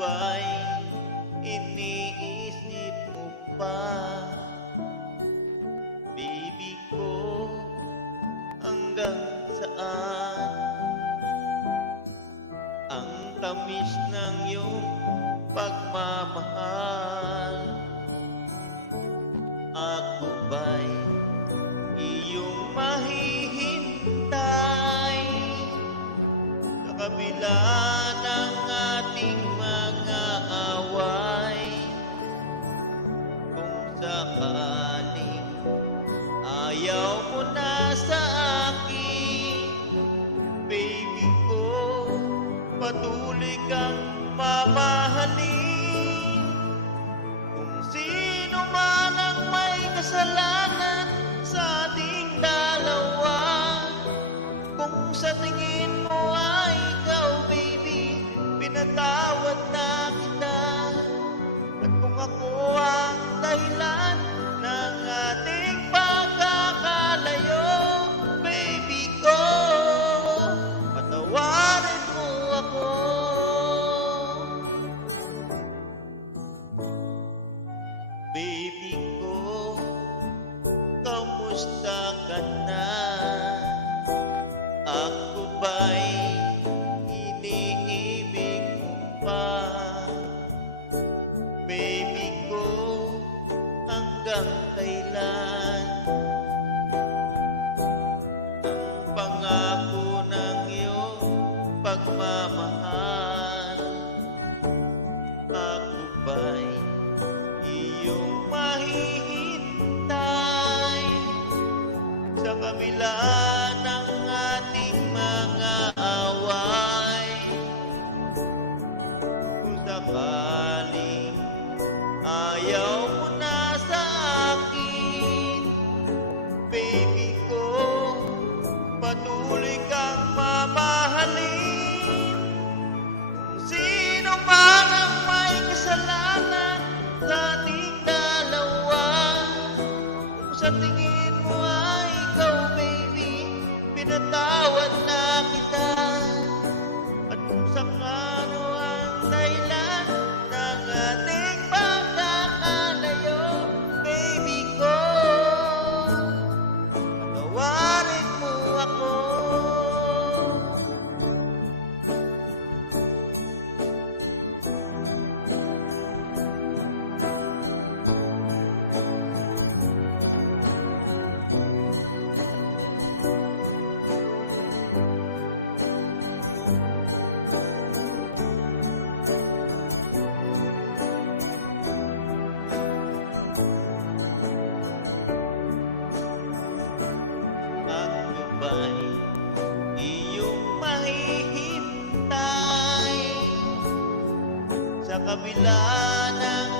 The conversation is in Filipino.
ba'y iniisip mo pa? Baby ko, hanggang saan ang tamis ng iyong pagmamahal? Ako ba'y iyong mahihintay sa kabila ng ating mga away? Kung sakaling ayaw mo na sa akin, baby ko, patuloy kang mamahalin. Kung sino man ang may kasalanan sa ating dalawa, kung sa tingin mo ay ikaw, baby, pinatawad na kita. At kung ako ang dahilan ng ating pagkakalayo, baby ko, patawarin mo ako. Baby ko, kamusta ka na? Ako ba'y iniibig mo pa? Baby ko, hanggang kailan ang pangako ng iyong pagmamahal? Ako ba'y iyong mahihintay sa kabila ng ating mga away? Kung sakaling ayaw mo na sa akin, baby ko, patuloy kang mamahalin. Kung sino man ang may kasalanan sa ating dalawa, kung sa tingin mo ay ikaw, baby, pinatawad na kita. At kung sakano ang dahilan ng ating pagkakalayo, baby ko, patawarin mo ako. Ako ba'y iyong mahihintay sa kabila ng